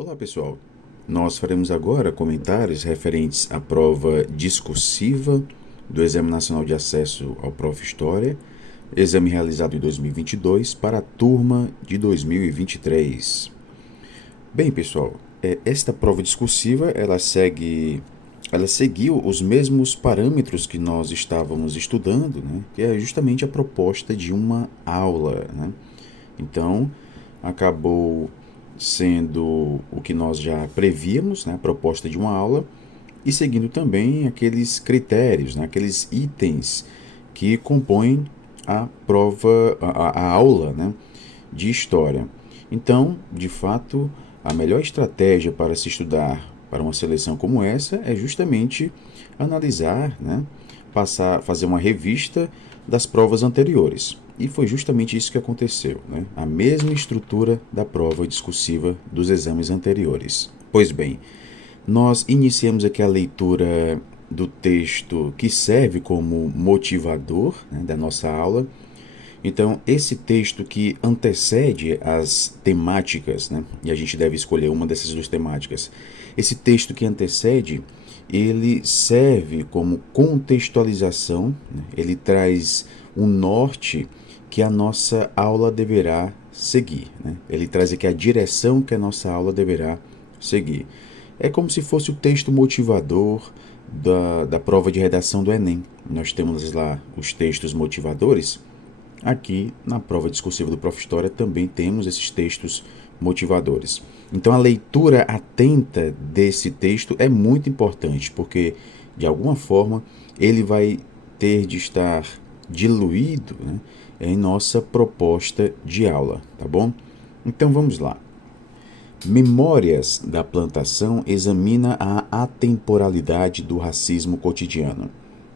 Olá, pessoal. Nós faremos agora comentários referentes à prova discursiva do Exame Nacional de Acesso ao Prof. História, exame realizado em 2022 para a turma de 2023. Bem, pessoal, esta prova discursiva ela seguiu os mesmos parâmetros que nós estávamos estudando, né? Que é justamente a proposta de uma aula, né? Então, acabou sendo o que nós já prevíamos, né, a proposta de uma aula, e seguindo também aqueles critérios, né, aqueles itens que compõem a prova, a aula, né, de história. Então, de fato, a melhor estratégia para se estudar para uma seleção como essa é justamente analisar, né, fazer uma revista das provas anteriores. E foi justamente isso que aconteceu, né? A mesma estrutura da prova discursiva dos exames anteriores. Pois bem, nós iniciamos aqui a leitura do texto que serve como motivador, né, da nossa aula. Então, esse texto que antecede as temáticas, né, e a gente deve escolher uma dessas duas temáticas. Esse texto que antecede, ele serve como contextualização, né, ele traz um norte que a nossa aula deverá seguir, né? Ele traz aqui a direção que a nossa aula deverá seguir. É como se fosse o texto motivador da prova de redação do Enem. Nós temos lá os textos motivadores. Aqui, na prova discursiva do Prof. História, também temos esses textos motivadores. Então, a leitura atenta desse texto é muito importante, porque, de alguma forma, ele vai ter de estar diluído, né, em nossa proposta de aula, tá bom? Então, vamos lá. Memórias da Plantação examina a atemporalidade do racismo cotidiano.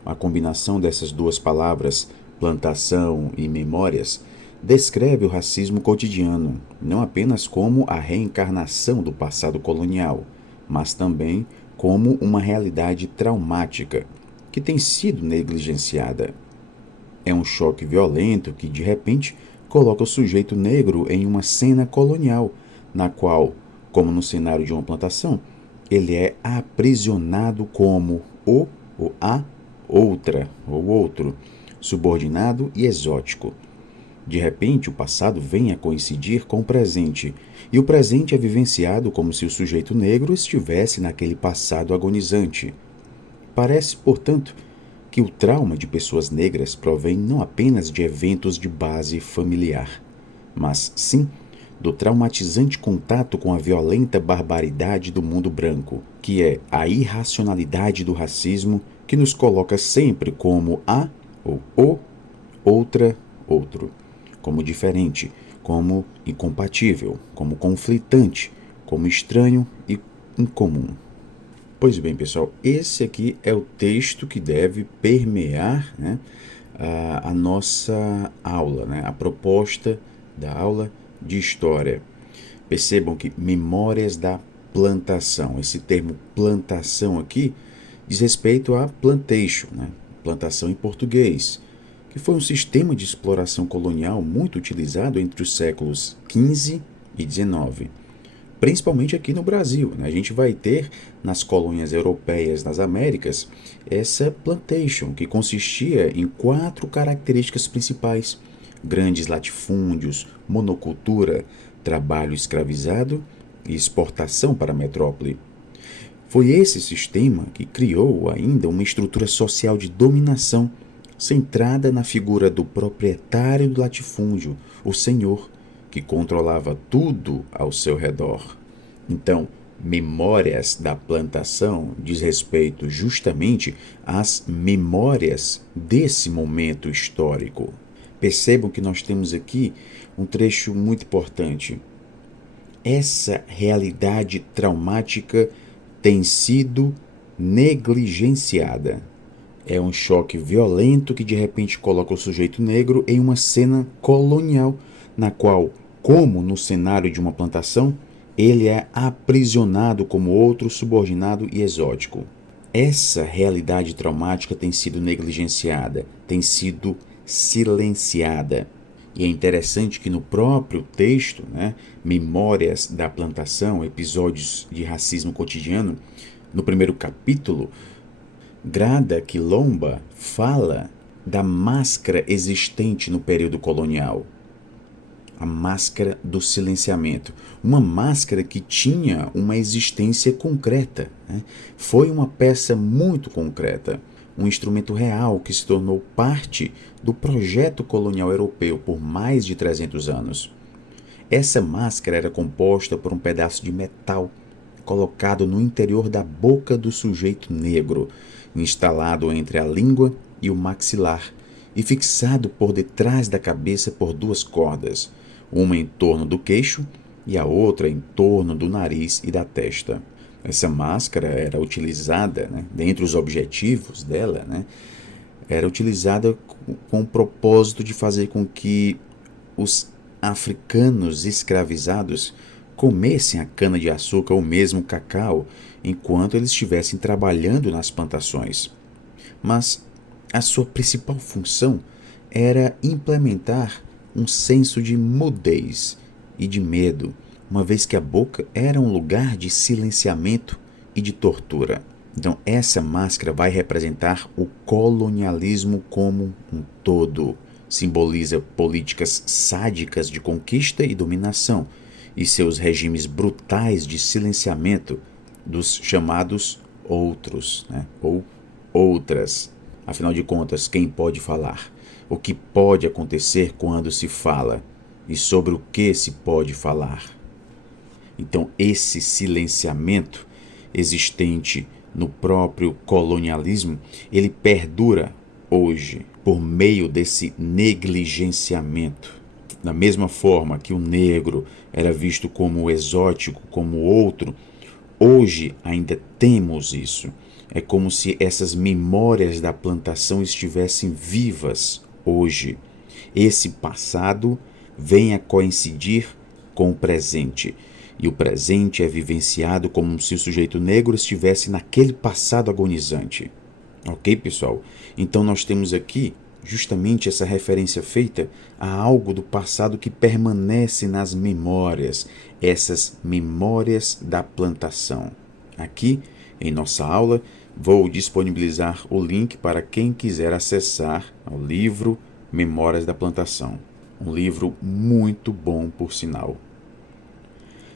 A combinação dessas duas palavras, plantação e memórias, descreve o racismo cotidiano, não apenas como a reencarnação do passado colonial, mas também como uma realidade traumática que tem sido negligenciada. É um choque violento que, de repente, coloca o sujeito negro em uma cena colonial, na qual, como no cenário de uma plantação, ele é aprisionado como o ou a outra ou outro, subordinado e exótico. De repente, o passado vem a coincidir com o presente, e o presente é vivenciado como se o sujeito negro estivesse naquele passado agonizante. Parece, portanto, que o trauma de pessoas negras provém não apenas de eventos de base familiar, mas sim do traumatizante contato com a violenta barbaridade do mundo branco, que é a irracionalidade do racismo que nos coloca sempre como a ou o, outra, outro, como diferente, como incompatível, como conflitante, como estranho e incomum. Pois bem, pessoal, esse aqui é o texto que deve permear, né, a nossa aula, né, a proposta da aula de história. Percebam que memórias da plantação, esse termo plantação aqui diz respeito a plantation, né, plantação em português, que foi um sistema de exploração colonial muito utilizado entre os séculos XV e XIX. Principalmente aqui no Brasil, né? A gente vai ter nas colônias europeias nas Américas essa plantation, que consistia em 4 características principais: grandes latifúndios, monocultura, trabalho escravizado e exportação para a metrópole. Foi esse sistema que criou ainda uma estrutura social de dominação centrada na figura do proprietário do latifúndio, o senhor, que controlava tudo ao seu redor. Então, memórias da plantação diz respeito justamente às memórias desse momento histórico. Percebam que nós temos aqui um trecho muito importante. Essa realidade traumática tem sido negligenciada. É um choque violento que de repente coloca o sujeito negro em uma cena colonial, na qual, como no cenário de uma plantação, ele é aprisionado como outro, subordinado e exótico. Essa realidade traumática tem sido negligenciada, tem sido silenciada. E é interessante que no próprio texto, né, Memórias da Plantação, Episódios de Racismo Cotidiano, no primeiro capítulo, Grada Quilomba fala da máscara existente no período colonial. A máscara do silenciamento. Uma máscara que tinha uma existência concreta, né? Foi uma peça muito concreta, um instrumento real que se tornou parte do projeto colonial europeu por mais de 300 anos. Essa máscara era composta por um pedaço de metal colocado no interior da boca do sujeito negro, instalado entre a língua e o maxilar, e fixado por detrás da cabeça por duas cordas, uma em torno do queixo e a outra em torno do nariz e da testa. Essa máscara era utilizada, dentre os objetivos dela, era utilizada com o propósito de fazer com que os africanos escravizados comessem a cana-de-açúcar ou mesmo cacau enquanto eles estivessem trabalhando nas plantações. Mas a sua principal função era implementar um senso de mudez e de medo, uma vez que a boca era um lugar de silenciamento e de tortura. Então, essa máscara vai representar o colonialismo como um todo. Simboliza políticas sádicas de conquista e dominação e seus regimes brutais de silenciamento dos chamados outros, ou outras. Afinal de contas, quem pode falar? O que pode acontecer quando se fala? E sobre o que se pode falar? Então, esse silenciamento existente no próprio colonialismo, ele perdura hoje por meio desse negligenciamento. Da mesma forma que o negro era visto como exótico, como outro, hoje ainda temos isso. É como se essas memórias da plantação estivessem vivas hoje. Esse passado vem a coincidir com o presente. E o presente é vivenciado como se o sujeito negro estivesse naquele passado agonizante. Ok, pessoal? Então nós temos aqui justamente essa referência feita a algo do passado que permanece nas memórias, essas memórias da plantação. Aqui, em nossa aula, vou disponibilizar o link para quem quiser acessar ao livro Memórias da Plantação. Um livro muito bom, por sinal.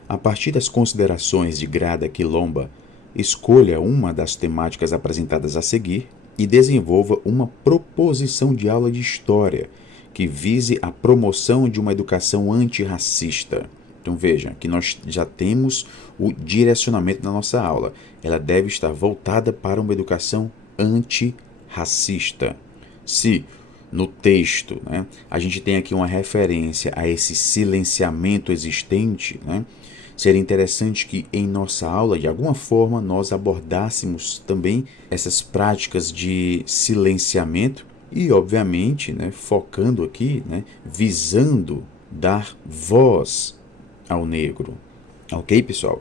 A partir das considerações de Grada Quilomba, escolha uma das temáticas apresentadas a seguir e desenvolva uma proposição de aula de história que vise a promoção de uma educação antirracista. Então veja que nós já temos o direcionamento da nossa aula. Ela deve estar voltada para uma educação antirracista. Se no texto a gente tem aqui uma referência a esse silenciamento existente, seria interessante que em nossa aula, de alguma forma, nós abordássemos também essas práticas de silenciamento e, obviamente, focando aqui, visando dar voz ao negro. Ok, pessoal?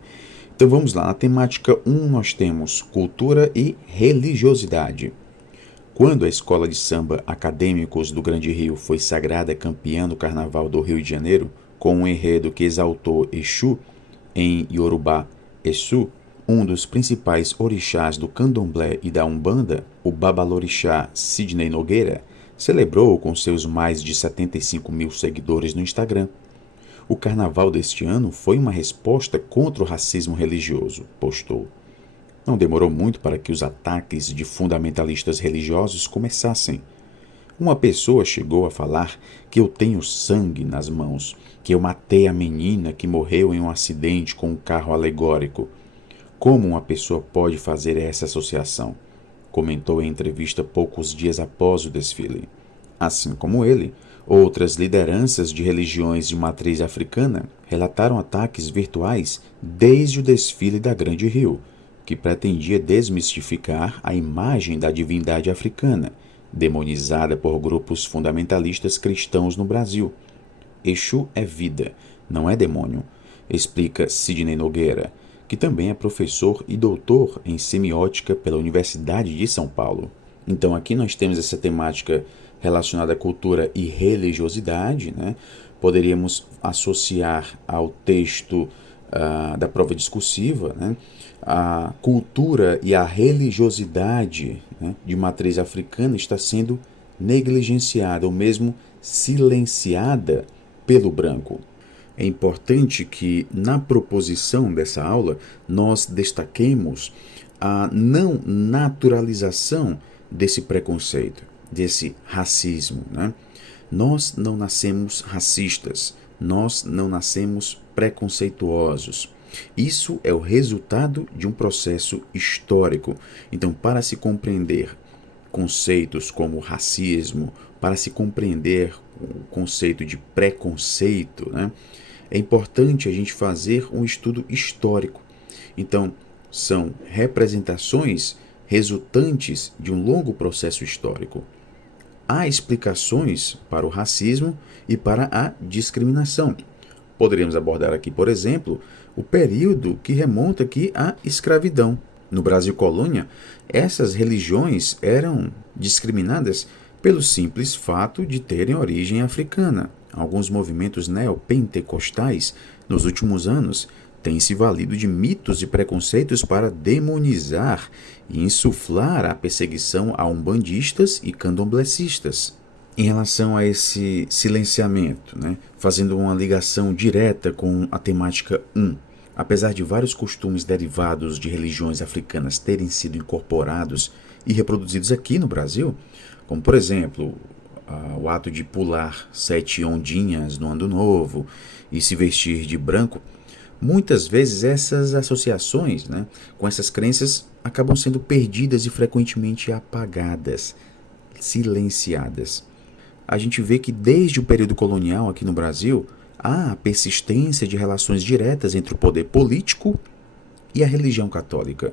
Então vamos lá. Na temática 1 nós temos cultura e religiosidade. Quando a escola de samba Acadêmicos do Grande Rio foi sagrada campeã do Carnaval do Rio de Janeiro, com um enredo que exaltou Exu, em Yorubá, Exu, um dos principais orixás do candomblé e da umbanda, o babalorixá Sidney Nogueira, celebrou com seus mais de 75 mil seguidores no Instagram. O carnaval deste ano foi uma resposta contra o racismo religioso, postou. Não demorou muito para que os ataques de fundamentalistas religiosos começassem. Uma pessoa chegou a falar que eu tenho sangue nas mãos, que eu matei a menina que morreu em um acidente com um carro alegórico. Como uma pessoa pode fazer essa associação? Comentou em entrevista poucos dias após o desfile. Assim como ele, outras lideranças de religiões de matriz africana relataram ataques virtuais desde o desfile da Grande Rio, que pretendia desmistificar a imagem da divindade africana, demonizada por grupos fundamentalistas cristãos no Brasil. Exu é vida, não é demônio, explica Sidney Nogueira, que também é professor e doutor em semiótica pela Universidade de São Paulo. Então aqui nós temos essa temática relacionada à cultura e religiosidade, né? Poderíamos associar ao texto da prova discursiva, né? A cultura e a religiosidade, né, de matriz africana está sendo negligenciada ou mesmo silenciada pelo branco. É importante que, na proposição dessa aula, nós destaquemos a não naturalização desse preconceito, desse racismo, né? Nós não nascemos racistas, nós não nascemos preconceituosos. Isso é o resultado de um processo histórico. Então, para se compreender conceitos como racismo, para se compreender o conceito de preconceito, né, é importante a gente fazer um estudo histórico. Então, são representações resultantes de um longo processo histórico. Há explicações para o racismo e para a discriminação. Poderíamos abordar aqui, por exemplo, o período que remonta aqui à escravidão. No Brasil colônia, essas religiões eram discriminadas pelo simples fato de terem origem africana. Alguns movimentos neopentecostais, nos últimos anos, têm se valido de mitos e preconceitos para demonizar e insuflar a perseguição a umbandistas e candomblecistas. Em relação a esse silenciamento, né, fazendo uma ligação direta com a temática 1, apesar de vários costumes derivados de religiões africanas terem sido incorporados e reproduzidos aqui no Brasil, como por exemplo o ato de pular 7 ondinhas no Ano Novo e se vestir de branco, muitas vezes essas associações, né, com essas crenças acabam sendo perdidas e frequentemente apagadas, silenciadas. A gente vê que desde o período colonial aqui no Brasil, há a persistência de relações diretas entre o poder político e a religião católica.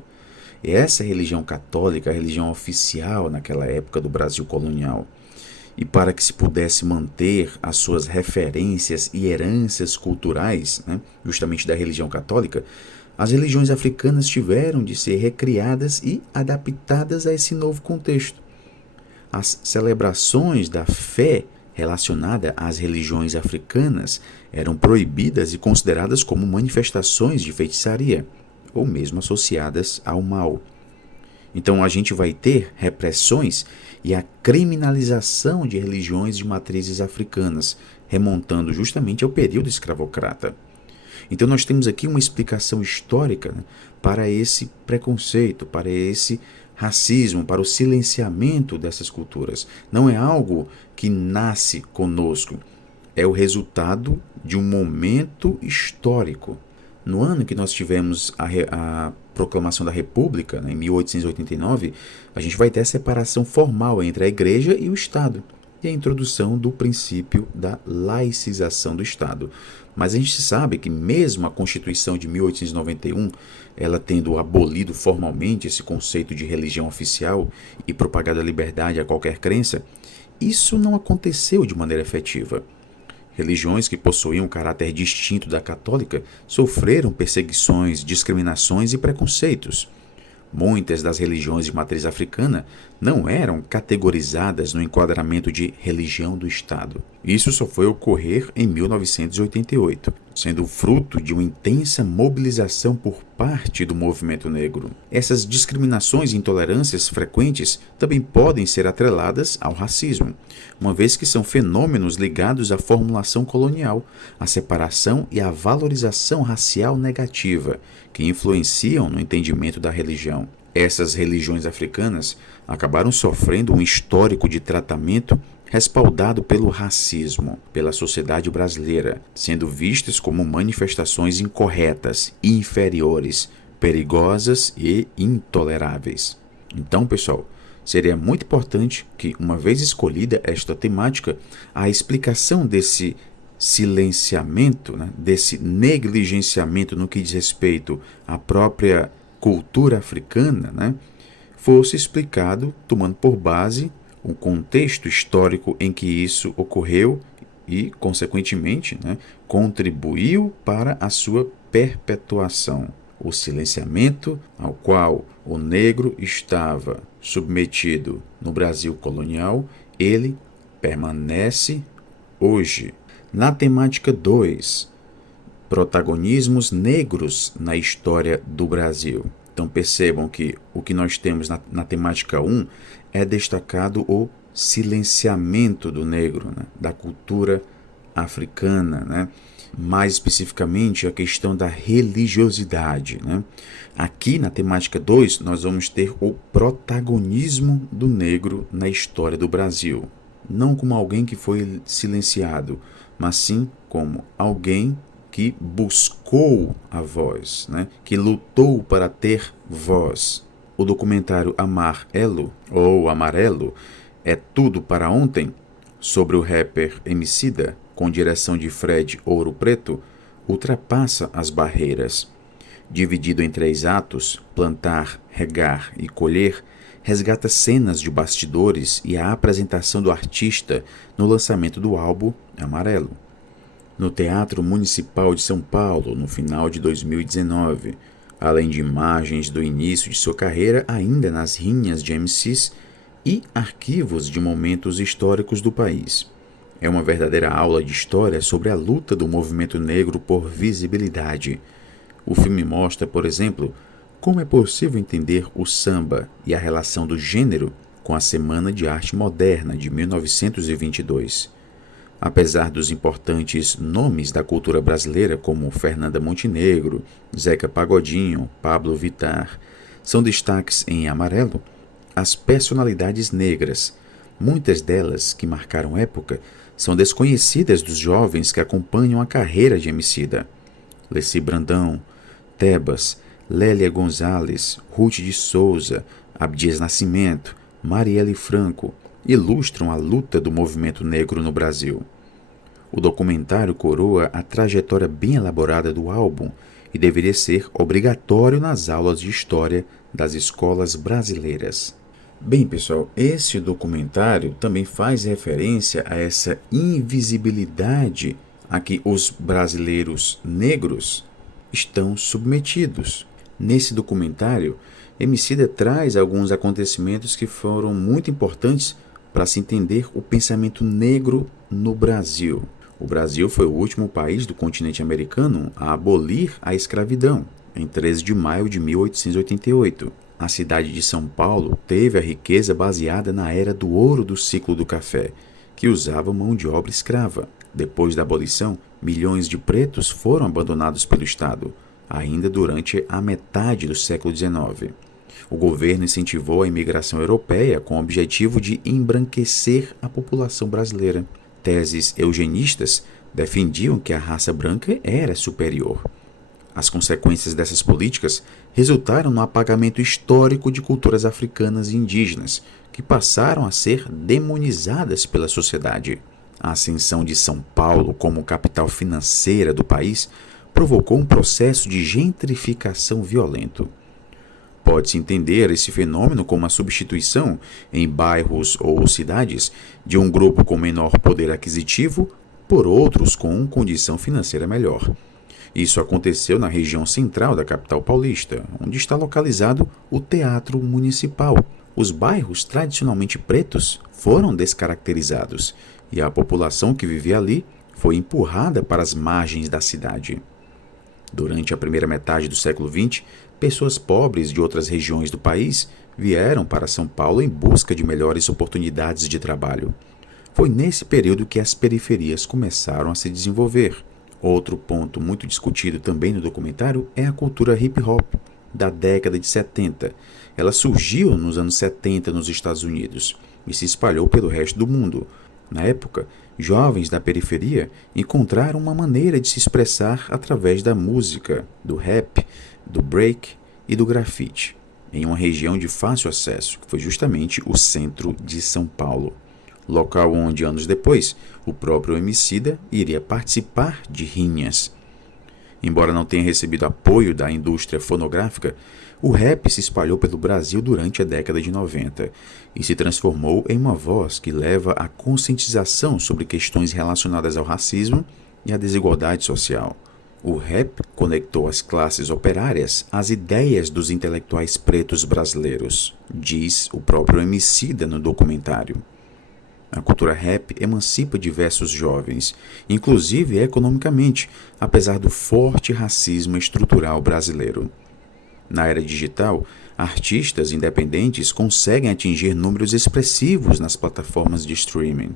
E essa religião católica, a religião oficial naquela época do Brasil colonial. E para que se pudesse manter as suas referências e heranças culturais, né, justamente da religião católica, as religiões africanas tiveram de ser recriadas e adaptadas a esse novo contexto. As celebrações da fé relacionada às religiões africanas eram proibidas e consideradas como manifestações de feitiçaria, ou mesmo associadas ao mal. Então a gente vai ter repressões e a criminalização de religiões de matrizes africanas, remontando justamente ao período escravocrata. Então nós temos aqui uma explicação histórica, né, para esse preconceito, para esse racismo, para o silenciamento dessas culturas. Não é algo que nasce conosco, é o resultado de um momento histórico. No ano que nós tivemos a proclamação da República, né, em 1889, a gente vai ter a separação formal entre a Igreja e o Estado e a introdução do princípio da laicização do Estado. Mas a gente sabe que mesmo a Constituição de 1891, ela tendo abolido formalmente esse conceito de religião oficial e propagado a liberdade a qualquer crença, isso não aconteceu de maneira efetiva. Religiões que possuíam um caráter distinto da católica sofreram perseguições, discriminações e preconceitos. Muitas das religiões de matriz africana não eram categorizadas no enquadramento de religião do Estado. Isso só foi ocorrer em 1988, sendo fruto de uma intensa mobilização por parte do movimento negro. Essas discriminações e intolerâncias frequentes também podem ser atreladas ao racismo, uma vez que são fenômenos ligados à formulação colonial, à separação e à valorização racial negativa, que influenciam no entendimento da religião. Essas religiões africanas acabaram sofrendo um histórico de tratamento respaldado pelo racismo, pela sociedade brasileira, sendo vistas como manifestações incorretas, inferiores, perigosas e intoleráveis. Então, pessoal, seria muito importante que, uma vez escolhida esta temática, a explicação desse silenciamento, né, desse negligenciamento no que diz respeito à própria cultura africana, né, fosse explicado tomando por base o contexto histórico em que isso ocorreu e, consequentemente, né, contribuiu para a sua perpetuação. O silenciamento ao qual o negro estava submetido no Brasil colonial, ele permanece hoje. Na temática 2, protagonismos negros na história do Brasil. Então percebam que o que nós temos na temática 1 é destacado o silenciamento do negro, né, da cultura africana, né? Mais especificamente a questão da religiosidade, né? Aqui na temática 2 nós vamos ter o protagonismo do negro na história do Brasil, não como alguém que foi silenciado, mas sim como alguém que buscou a voz, né? Que lutou para ter voz. O documentário Amarelo, ou Amarelo, é tudo para ontem, sobre o rapper Emicida, com direção de Fred Ouro Preto, ultrapassa as barreiras. Dividido em 3 atos, plantar, regar e colher, resgata cenas de bastidores e a apresentação do artista no lançamento do álbum Amarelo, no Teatro Municipal de São Paulo, no final de 2019, além de imagens do início de sua carreira ainda nas rinhas de MCs e arquivos de momentos históricos do país. É uma verdadeira aula de história sobre a luta do movimento negro por visibilidade. O filme mostra, por exemplo, como é possível entender o samba e a relação do gênero com a Semana de Arte Moderna de 1922. Apesar dos importantes nomes da cultura brasileira, como Fernanda Montenegro, Zeca Pagodinho, Pablo Vittar, são destaques em Amarelo, as personalidades negras, muitas delas que marcaram época, são desconhecidas dos jovens que acompanham a carreira de Emicida. Leci Brandão, Tebas, Lélia Gonzalez, Ruth de Souza, Abdias Nascimento, Marielle Franco ilustram a luta do movimento negro no Brasil. O documentário coroa a trajetória bem elaborada do álbum e deveria ser obrigatório nas aulas de história das escolas brasileiras. Bem, pessoal, esse documentário também faz referência a essa invisibilidade a que os brasileiros negros estão submetidos. Nesse documentário, Emicida traz alguns acontecimentos que foram muito importantes para se entender o pensamento negro no Brasil. O Brasil foi o último país do continente americano a abolir a escravidão, em 13 de maio de 1888. A cidade de São Paulo teve a riqueza baseada na era do ouro do ciclo do café, que usava mão de obra escrava. Depois da abolição, milhões de pretos foram abandonados pelo Estado, ainda durante a metade do século XIX. O governo incentivou a imigração europeia com o objetivo de embranquecer a população brasileira. Teses eugenistas defendiam que a raça branca era superior. As consequências dessas políticas resultaram no apagamento histórico de culturas africanas e indígenas, que passaram a ser demonizadas pela sociedade. A ascensão de São Paulo como capital financeira do país provocou um processo de gentrificação violento. Pode-se entender esse fenômeno como a substituição, em bairros ou cidades, de um grupo com menor poder aquisitivo por outros com condição financeira melhor. Isso aconteceu na região central da capital paulista, onde está localizado o Teatro Municipal. Os bairros tradicionalmente pretos foram descaracterizados e a população que vivia ali foi empurrada para as margens da cidade. Durante a primeira metade do século XX, pessoas pobres de outras regiões do país vieram para São Paulo em busca de melhores oportunidades de trabalho. Foi nesse período que as periferias começaram a se desenvolver. Outro ponto muito discutido também no documentário é a cultura hip-hop da década de 70. Ela surgiu nos anos 70 nos Estados Unidos e se espalhou pelo resto do mundo. Na época, jovens da periferia encontraram uma maneira de se expressar através da música, do rap, do break e do grafite, em uma região de fácil acesso, que foi justamente o centro de São Paulo. Local onde, anos depois, o próprio Emicida iria participar de rinhas. Embora não tenha recebido apoio da indústria fonográfica, o rap se espalhou pelo Brasil durante a década de 90 e se transformou em uma voz que leva à conscientização sobre questões relacionadas ao racismo e à desigualdade social. O rap conectou as classes operárias às ideias dos intelectuais pretos brasileiros, diz o próprio Emicida no documentário. A cultura rap emancipa diversos jovens, inclusive economicamente, apesar do forte racismo estrutural brasileiro. Na era digital, artistas independentes conseguem atingir números expressivos nas plataformas de streaming.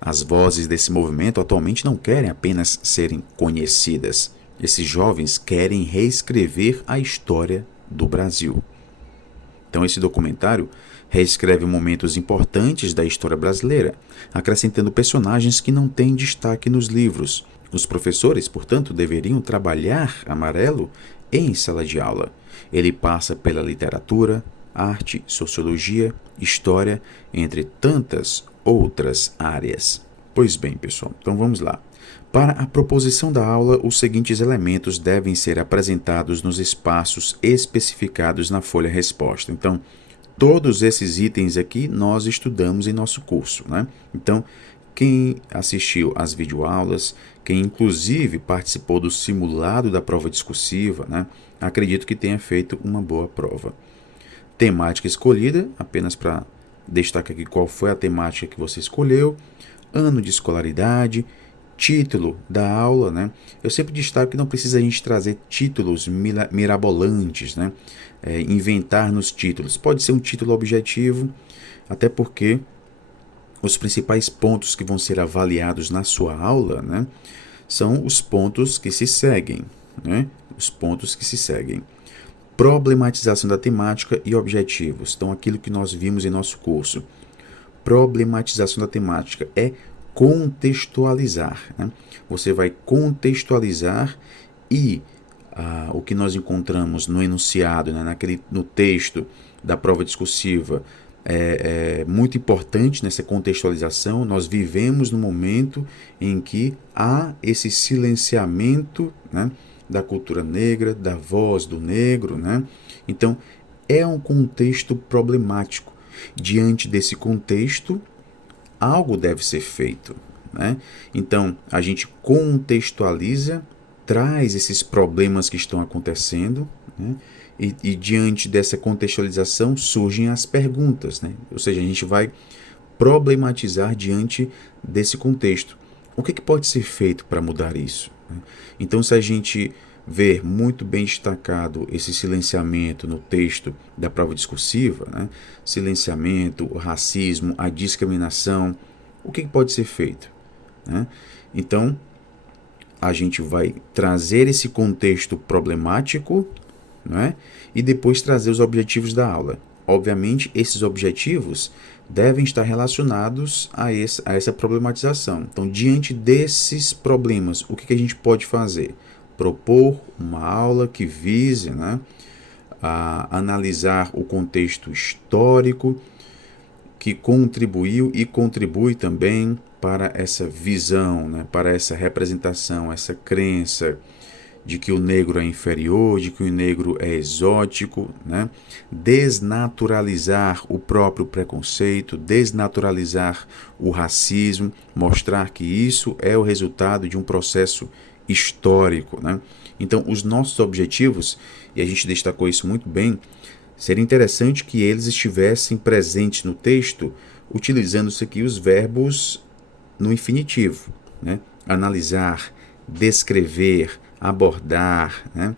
As vozes desse movimento atualmente não querem apenas serem conhecidas. Esses jovens querem reescrever a história do Brasil. Então, esse documentário reescreve momentos importantes da história brasileira, acrescentando personagens que não têm destaque nos livros. Os professores, portanto, deveriam trabalhar Amarelo em sala de aula. Ele passa pela literatura, arte, sociologia, história, entre tantas outras áreas. Pois bem, pessoal, então vamos lá. Para a proposição da aula, os seguintes elementos devem ser apresentados nos espaços especificados na folha resposta. Então, todos esses itens aqui nós estudamos em nosso curso, né? Então, quem assistiu às videoaulas, quem inclusive participou do simulado da prova discursiva, né? Acredito que tenha feito uma boa prova. Temática escolhida, apenas para destacar aqui qual foi a temática que você escolheu, ano de escolaridade, título da aula, né? Eu sempre destaco que não precisa a gente trazer títulos mirabolantes, né? Inventar nos títulos. Pode ser um título objetivo, até porque os principais pontos que vão ser avaliados na sua aula, né, são os pontos que se seguem, né? Os pontos que se seguem. Problematização da temática e objetivos. Então, aquilo que nós vimos em nosso curso. Problematização da temática é contextualizar, né? Você vai contextualizar e o que nós encontramos no enunciado, né, no texto da prova discursiva é muito importante nessa contextualização. Nós vivemos no momento em que há esse silenciamento, né, da cultura negra, da voz do negro, né? Então, é um contexto problemático. Diante desse contexto, algo deve ser feito, né? Então, a gente contextualiza, traz esses problemas que estão acontecendo, né? E diante dessa contextualização surgem as perguntas, né? Ou seja, a gente vai problematizar diante desse contexto. O que pode ser feito para mudar isso, né? Então, se a gente ver muito bem destacado esse silenciamento no texto da prova discursiva, né? Silenciamento, o racismo, a discriminação, o que pode ser feito, né? Então, a gente vai trazer esse contexto problemático, né? E depois trazer os objetivos da aula. Obviamente, esses objetivos devem estar relacionados a essa problematização. Então, diante desses problemas, o que a gente pode fazer? Propor uma aula que vise, né, a analisar o contexto histórico que contribuiu e contribui também para essa visão, né, para essa representação, essa crença de que o negro é inferior, de que o negro é exótico, né? Desnaturalizar o próprio preconceito, desnaturalizar o racismo, mostrar que isso é o resultado de um processo histórico, né? Então, os nossos objetivos, e a gente destacou isso muito bem, seria interessante que eles estivessem presentes no texto, utilizando-se aqui os verbos no infinitivo, né? Analisar, descrever, abordar, né?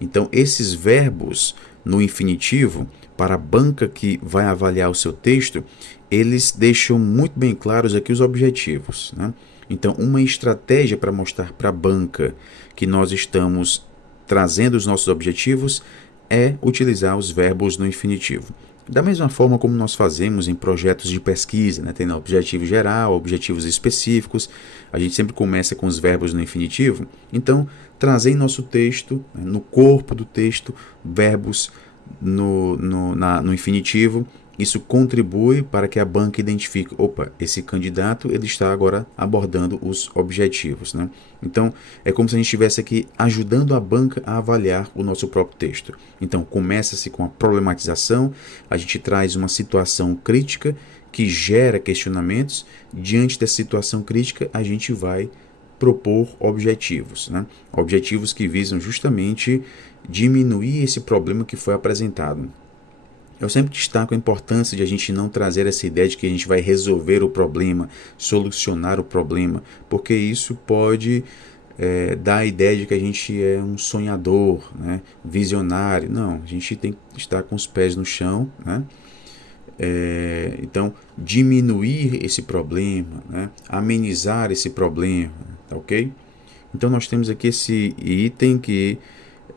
Então, esses verbos no infinitivo, para a banca que vai avaliar o seu texto, eles deixam muito bem claros aqui os objetivos, né? Então, uma estratégia para mostrar para a banca que nós estamos trazendo os nossos objetivos é utilizar os verbos no infinitivo. Da mesma forma como nós fazemos em projetos de pesquisa, né? Tem objetivo geral, objetivos específicos, a gente sempre começa com os verbos no infinitivo. Então, trazer em nosso texto, no corpo do texto, verbos no infinitivo, isso contribui para que a banca identifique, opa, esse candidato ele está agora abordando os objetivos, né? Então, é como se a gente estivesse aqui ajudando a banca a avaliar o nosso próprio texto. Então, começa-se com a problematização, a gente traz uma situação crítica que gera questionamentos. Diante dessa situação crítica, a gente vai propor objetivos, né? Objetivos que visam justamente diminuir esse problema que foi apresentado. Eu sempre destaco a importância de a gente não trazer essa ideia de que a gente vai resolver o problema, solucionar o problema, porque isso pode dar a ideia de que a gente é um sonhador, né, visionário. Não, a gente tem que estar com os pés no chão, né? Então, diminuir esse problema, né, amenizar esse problema, tá ok? Então, nós temos aqui esse item que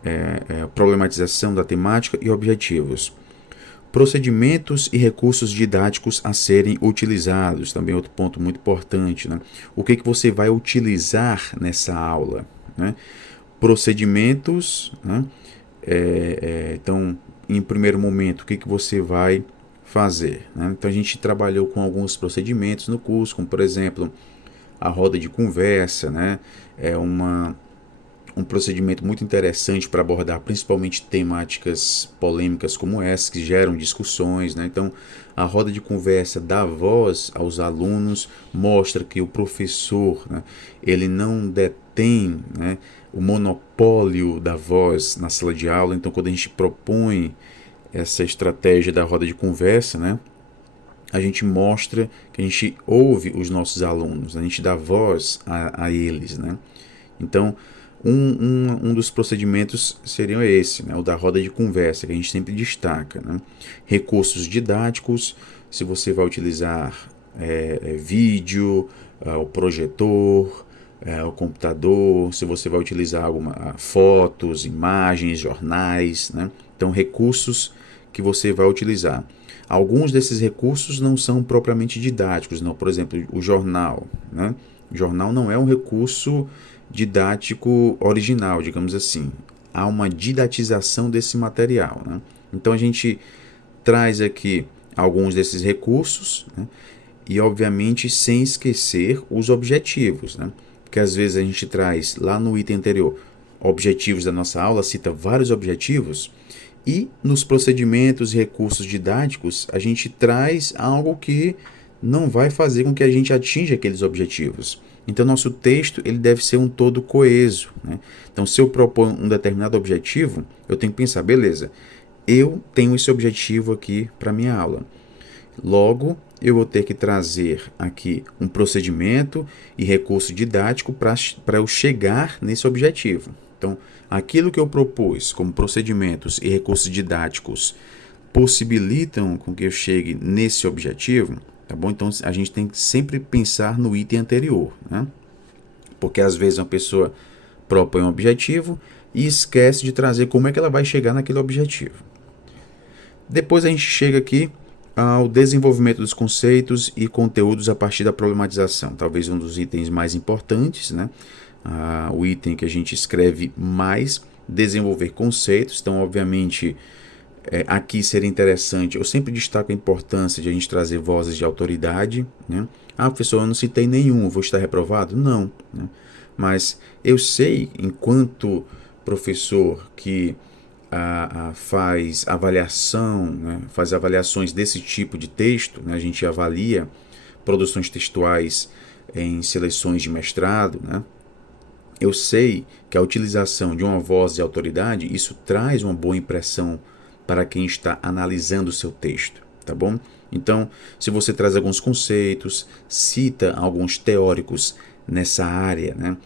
é a problematização da temática e objetivos. Procedimentos e recursos didáticos a serem utilizados, também outro ponto muito importante, né? O que você vai utilizar nessa aula, né? Procedimentos, né? Então, em primeiro momento, o que você vai fazer, né? Então, a gente trabalhou com alguns procedimentos no curso, como, por exemplo, a roda de conversa, né? É um procedimento muito interessante para abordar principalmente temáticas polêmicas como essa, que geram discussões, né? Então, a roda de conversa dá voz aos alunos, mostra que o professor, né, ele não detém, né, o monopólio da voz na sala de aula. Então, quando a gente propõe essa estratégia da roda de conversa, né, a gente mostra que a gente ouve os nossos alunos, a gente dá voz a eles, né? Então, um dos procedimentos seria esse, né, o da roda de conversa, que a gente sempre destaca, né? Recursos didáticos, se você vai utilizar vídeo, o projetor, o computador, se você vai utilizar fotos, imagens, jornais, né? Então, recursos que você vai utilizar. Alguns desses recursos não são propriamente didáticos, não. Por exemplo, o jornal, né? O jornal não é um recurso didático original, digamos assim. Há uma didatização desse material, né? Então a gente traz aqui alguns desses recursos, né? E obviamente sem esquecer os objetivos, né? Porque às vezes a gente traz lá no item anterior objetivos da nossa aula, cita vários objetivos, e nos procedimentos e recursos didáticos a gente traz algo que não vai fazer com que a gente atinja aqueles objetivos. Então, nosso texto ele deve ser um todo coeso, né? Então, se eu proponho um determinado objetivo, eu tenho que pensar, beleza, eu tenho esse objetivo aqui para minha aula. Logo, eu vou ter que trazer aqui um procedimento e recurso didático para eu chegar nesse objetivo. Então, aquilo que eu propus como procedimentos e recursos didáticos possibilitam com que eu chegue nesse objetivo, tá bom? Então, a gente tem que sempre pensar no item anterior, né? Porque às vezes uma pessoa propõe um objetivo e esquece de trazer como é que ela vai chegar naquele objetivo. Depois a gente chega aqui ao desenvolvimento dos conceitos e conteúdos a partir da problematização. Talvez um dos itens mais importantes, né? O item que a gente escreve mais, desenvolver conceitos. Então, obviamente, aqui seria interessante, eu sempre destaco a importância de a gente trazer vozes de autoridade, né? Professor, eu não citei nenhum, vou estar reprovado? Não, né? Mas eu sei, enquanto professor que faz avaliação, né? Faz avaliações desse tipo de texto, né? A gente avalia produções textuais em seleções de mestrado, né? Eu sei que a utilização de uma voz de autoridade, isso traz uma boa impressão para quem está analisando o seu texto, tá bom? Então, se você traz alguns conceitos, cita alguns teóricos nessa área, né,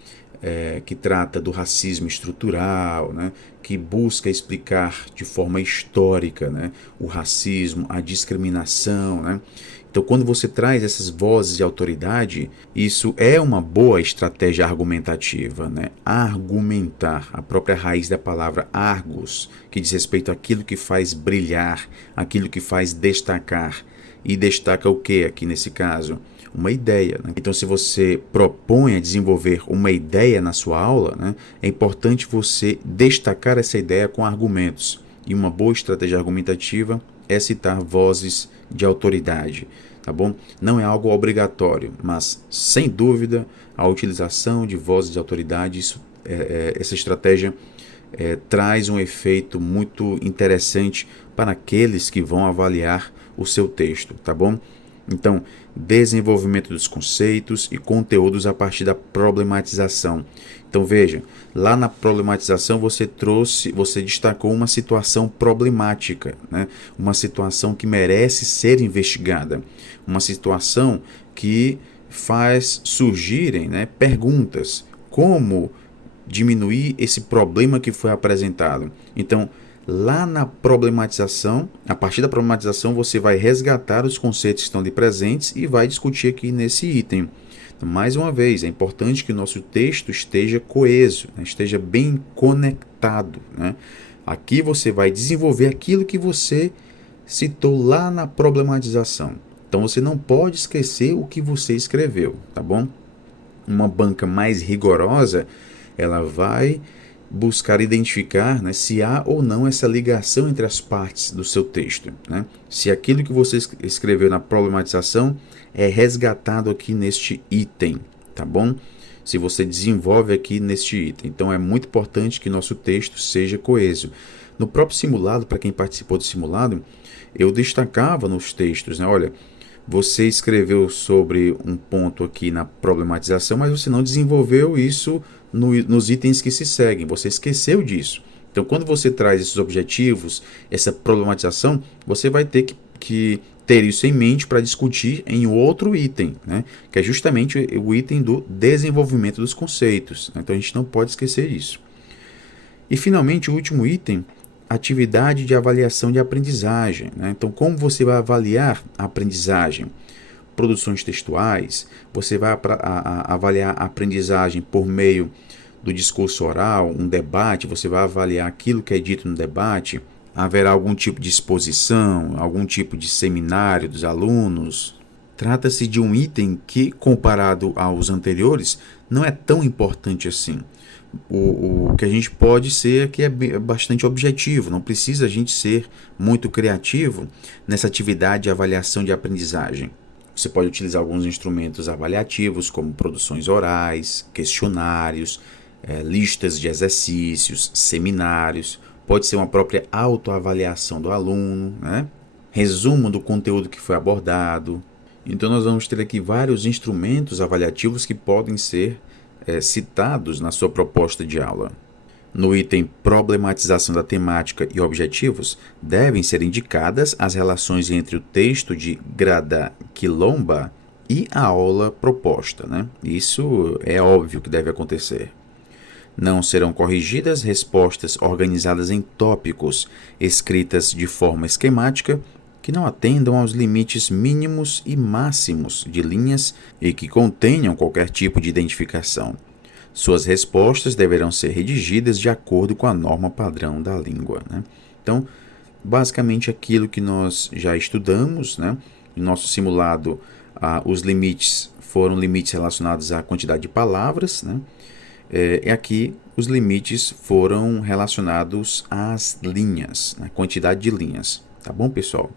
que trata do racismo estrutural, né, que busca explicar de forma histórica, né, o racismo, a discriminação, né? Então, quando você traz essas vozes de autoridade, isso é uma boa estratégia argumentativa, né? Argumentar, a própria raiz da palavra argus, que diz respeito àquilo que faz brilhar, aquilo que faz destacar. E destaca o que aqui nesse caso? Uma ideia, né? Então, se você propõe a desenvolver uma ideia na sua aula, né, é importante você destacar essa ideia com argumentos. E uma boa estratégia argumentativa é citar vozes de autoridade, tá bom? Não é algo obrigatório, mas sem dúvida a utilização de vozes de autoridade, essa estratégia traz um efeito muito interessante para aqueles que vão avaliar o seu texto, tá bom? Então, desenvolvimento dos conceitos e conteúdos a partir da problematização. Então, veja, lá na problematização você destacou uma situação problemática, né? Uma situação que merece ser investigada, uma situação que faz surgirem, né, perguntas, como diminuir esse problema que foi apresentado. Então, lá na problematização, a partir da problematização, você vai resgatar os conceitos que estão ali presentes e vai discutir aqui nesse item. Então, mais uma vez, é importante que o nosso texto esteja coeso, né, esteja bem conectado, né? Aqui você vai desenvolver aquilo que você citou lá na problematização. Então, você não pode esquecer o que você escreveu, tá bom? Uma banca mais rigorosa, ela vai buscar identificar, né, se há ou não essa ligação entre as partes do seu texto, né? Se aquilo que você escreveu na problematização é resgatado aqui neste item, tá bom? Se você desenvolve aqui neste item. Então é muito importante que nosso texto seja coeso. No próprio simulado, para quem participou do simulado, eu destacava nos textos, né? Olha, você escreveu sobre um ponto aqui na problematização, mas você não desenvolveu isso nos itens que se seguem, você esqueceu disso. Então, quando você traz esses objetivos, essa problematização, você vai ter que ter isso em mente para discutir em outro item, né? Que é justamente o item do desenvolvimento dos conceitos. Então, a gente não pode esquecer isso. E, finalmente, o último item, atividade de avaliação de aprendizagem, né? Então, como você vai avaliar a aprendizagem? Produções textuais, você vai avaliar a aprendizagem por meio do discurso oral, um debate, você vai avaliar aquilo que é dito no debate, haverá algum tipo de exposição, algum tipo de seminário dos alunos. Trata-se de um item que, comparado aos anteriores, não é tão importante assim. O que a gente pode ser aqui é bastante objetivo, não precisa a gente ser muito criativo nessa atividade de avaliação de aprendizagem. Você pode utilizar alguns instrumentos avaliativos, como produções orais, questionários, listas de exercícios, seminários. Pode ser uma própria autoavaliação do aluno, né? Resumo do conteúdo que foi abordado. Então, nós vamos ter aqui vários instrumentos avaliativos que podem ser citados na sua proposta de aula. No item problematização da temática e objetivos, devem ser indicadas as relações entre o texto de Grada Quilomba e a aula proposta, né? Isso é óbvio que deve acontecer. Não serão corrigidas respostas organizadas em tópicos, escritas de forma esquemática, que não atendam aos limites mínimos e máximos de linhas e que contenham qualquer tipo de identificação. Suas respostas deverão ser redigidas de acordo com a norma padrão da língua, né? Então, basicamente aquilo que nós já estudamos, né? No nosso simulado, os limites foram limites relacionados à quantidade de palavras, né? Aqui os limites foram relacionados às linhas, à quantidade de linhas. Tá bom, pessoal?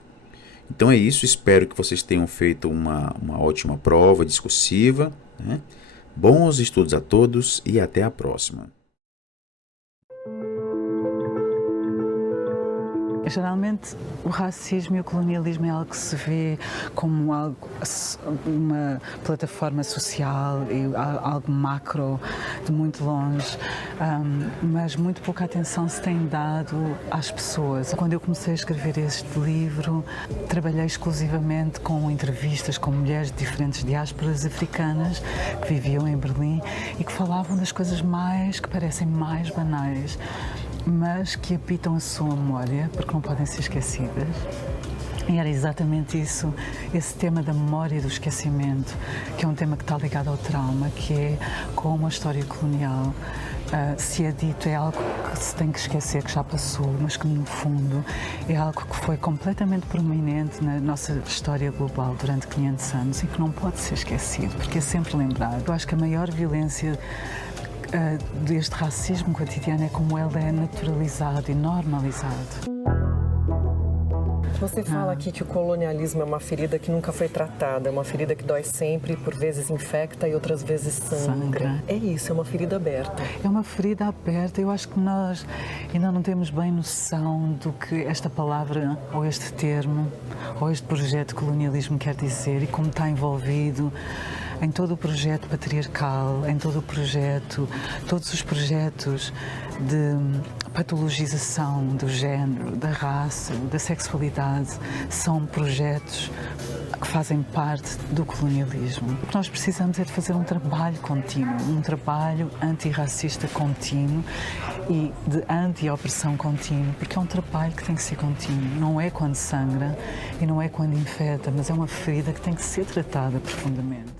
Então é isso, espero que vocês tenham feito uma ótima prova discursiva, né? Bons estudos a todos e até a próxima. Geralmente o racismo e o colonialismo é algo que se vê como uma plataforma social e algo macro de muito longe, mas muito pouca atenção se tem dado às pessoas. Quando eu comecei a escrever este livro, trabalhei exclusivamente com entrevistas com mulheres de diferentes diásporas africanas que viviam em Berlim e que falavam das coisas que parecem mais banais, mas que habitam a sua memória, porque não podem ser esquecidas. E era exatamente isso, esse tema da memória e do esquecimento, que é um tema que está ligado ao trauma, que é como a história colonial se é dito, é algo que se tem que esquecer, que já passou, mas que no fundo é algo que foi completamente prominente na nossa história global durante 500 anos e que não pode ser esquecido, porque é sempre lembrado. Eu acho que a maior violência deste racismo cotidiano é como ele é naturalizado e normalizado. Você fala aqui que o colonialismo é uma ferida que nunca foi tratada, é uma ferida que dói sempre, por vezes infecta e outras vezes sangra. É isso, é uma ferida aberta. É uma ferida aberta. Eu acho que nós ainda não temos bem noção do que esta palavra, ou este termo, ou este projeto de colonialismo quer dizer e como está envolvido em todo o projeto patriarcal, em todo o projeto, todos os projetos de patologização do género, da raça, da sexualidade, são projetos que fazem parte do colonialismo. O que nós precisamos é de fazer um trabalho contínuo, um trabalho antirracista contínuo e de anti-opressão contínuo, porque é um trabalho que tem que ser contínuo. Não é quando sangra e não é quando infeta, mas é uma ferida que tem que ser tratada profundamente.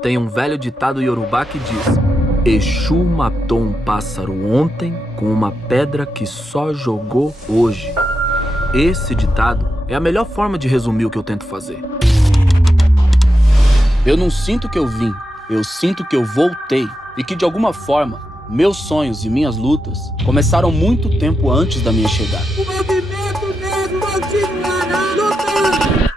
Tem um velho ditado iorubá que diz: Exu matou um pássaro ontem com uma pedra que só jogou hoje. Esse ditado é a melhor forma de resumir o que eu tento fazer. Eu não sinto que eu vim, eu sinto que eu voltei e que de alguma forma meus sonhos e minhas lutas começaram muito tempo antes da minha chegada. O movimento negro continuará lutando.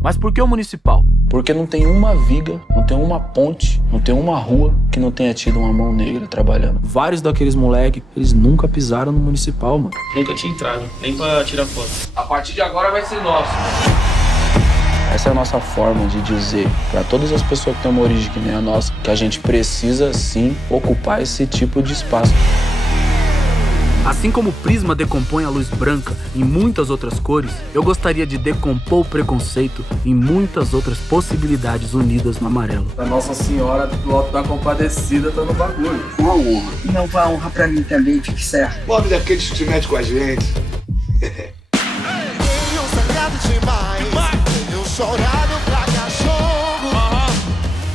Mas por que o municipal? Porque não tem uma viga, não tem uma ponte, não tem uma rua que não tenha tido uma mão negra trabalhando. Vários daqueles moleques, eles nunca pisaram no municipal, mano. Nunca tinha entrado, nem pra tirar foto. A partir de agora vai ser nosso. Essa é a nossa forma de dizer para todas as pessoas que têm uma origem que nem a nossa, que a gente precisa sim ocupar esse tipo de espaço. Assim como o prisma decompõe a luz branca em muitas outras cores, eu gostaria de decompor o preconceito em muitas outras possibilidades unidas no amarelo. A Nossa Senhora do Alto da Compadecida tá no bagulho. Uma honra. E não uma honra pra mim também, fique certo. Pobre daqueles que se mete com a gente. Tenho sangrado demais, tenho chorado pra cachorro.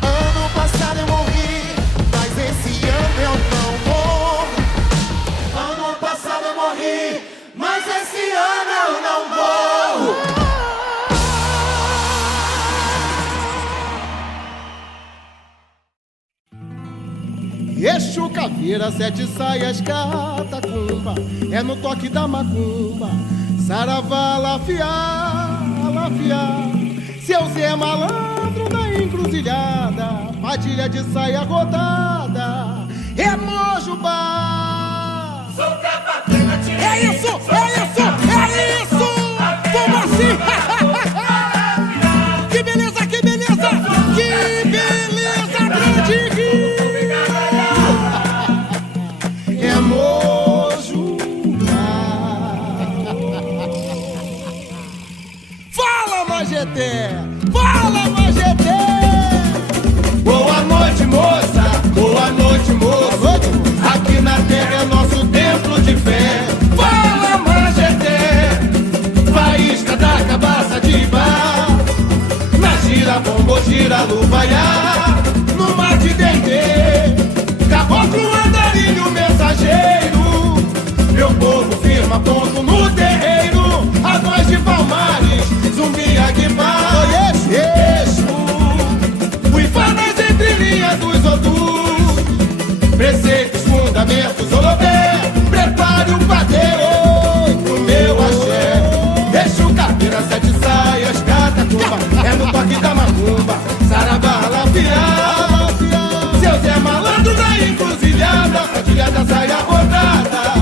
Ano passado eu morri, mas esse ano eu não morro. Ano passado eu morri, mas esse ano eu não morro. Exu, caveira, sete saias, catacumba, é no toque da macumba. Saravá, lafiar, lafiar. Seu Zé malandro na encruzilhada, padilha de saia rodada, é Mojubá. É isso, é isso, é isso. Como assim? Que beleza, que beleza, que beleza, grande rio. É Mojubá. Fala, Majeté! Fala, Majeté! Boa noite, moça! Boa noite, moço! Aqui na terra é nosso templo de fé. Fala, Majeté! Faísca da cabaça de bar. Na gira, bombo, gira, luvaiá. No mar de Dendê. Caboclo, andarilho, mensageiro. Meu povo firma ponto no terreiro. A voz de Palmares, Zumbi, Aguibar. Exu, Uifá nas entrelinhas dos Odus. Preceitos, fundamentos, Olobé. Prepare o padeiro pro meu axé. Exu, caveira, sete saias, catacumba, é no toque da macumba. Saravá, lafiar. Seu Zé malandro na encruzilhada, padilha da saia rodada.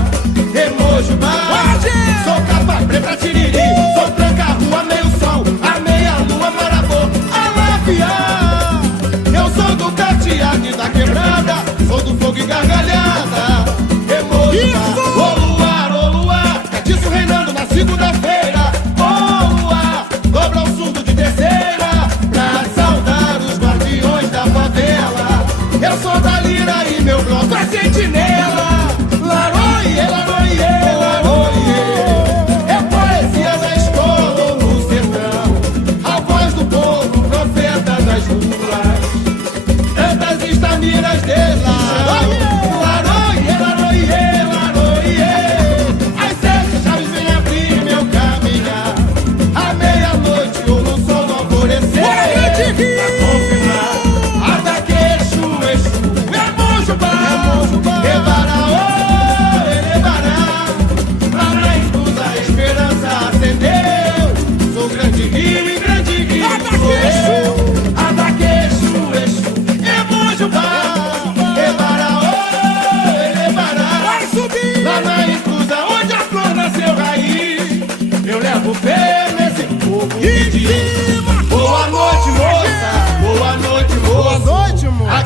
Emojubá, sou capa preta, tiriri. Sou tranca, rua, meio sol, a meia lua, marabô, alafiar. Eu sou do cateado e da quebrada, sou do fogo e gargalhada. Emojubá, ô luar, catiço reinando na segunda-feira. Ô luar, dobra o surdo de terceira, pra saudar os guardiões da favela. Eu sou da lira e meu bloco é sentinela. Laroie, laroie, laroie. É poesia da escola ou no sertão. A voz do povo, profeta das ruas. Tantas estamiras dele.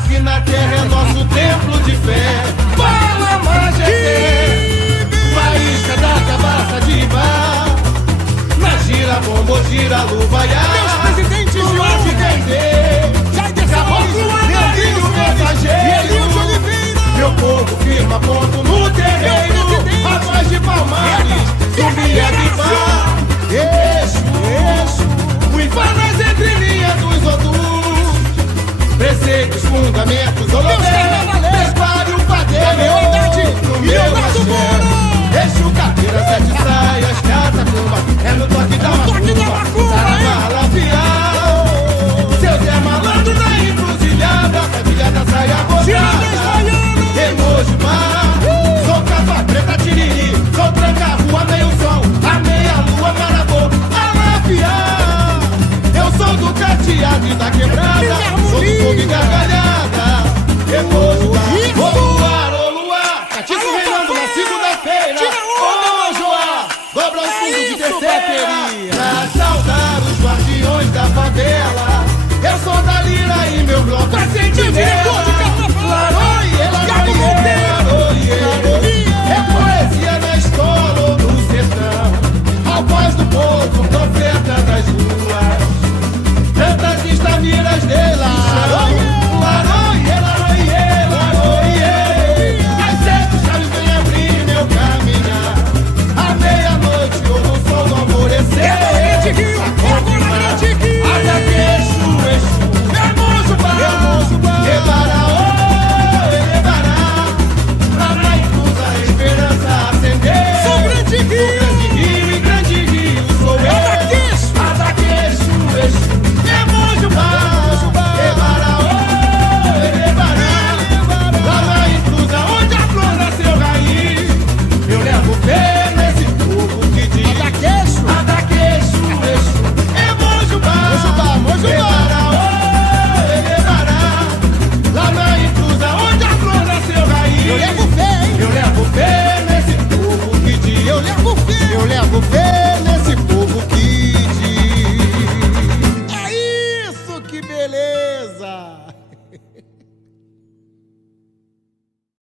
Aqui na terra é nosso templo de fé. Fala, Majeté, faísca da cabaça de bar. Na gira, bombo, gira, luvaiá. Meus presidentes de hoje, Caboclo, Andrinho, mensageiro. Meu povo firma ponto no terreiro. A voz de Palmares, subia de pá. Eixo, uiva nas entrelinhas dos odus. Preceitos, fundamentos, holodeira. Prepare o padeiro no meu axé. Eixo, carteira, sete saias, catacumba. É no toque da macumba, saravá, labial. Seu Zé Malandro na encruzilhada, família da saia botada. Emojimar, sou capa preta, tiriri. Sou tranca, rua, meio sol, a meia lua, marabô, alafiar. Eu sou do cateado e da quebrada, sou do fogo e gargalhada. Emojimar, ô luar, catiço reinando na segunda-feira. Ô Mojoá, dobra o fundo de terceira. Pra saudar os guardiões da favela, eu sou da lira e meu bloco é sentinela. É poesia na escola ou no sertão, a voz do povo, profeta das ruas. Tantas estamiras de laroi, laroie, laroie, laroie. Às 7 chaves vem abrir meu caminhar. À meia-noite ou no sol do alvorecer. Adaqueixo, Exu, Emojubá, Ebaraô. Sou grande rio e grande rio sou eu. Adaqueixo, Exu, Emojubá, Ebaraô, Ebará. Lá na inclusa onde a flor nasceu raiz, eu levo fé nesse povo que diz. Adaqueixo, Exu, Emojubá, Ebaraô, Ebará. Lá na inclusa onde a flor nasceu raiz, eu levo fé, hein? Eu levo fé nesse povo que diz. Eu levo fé nesse povo que diz. É isso, que beleza!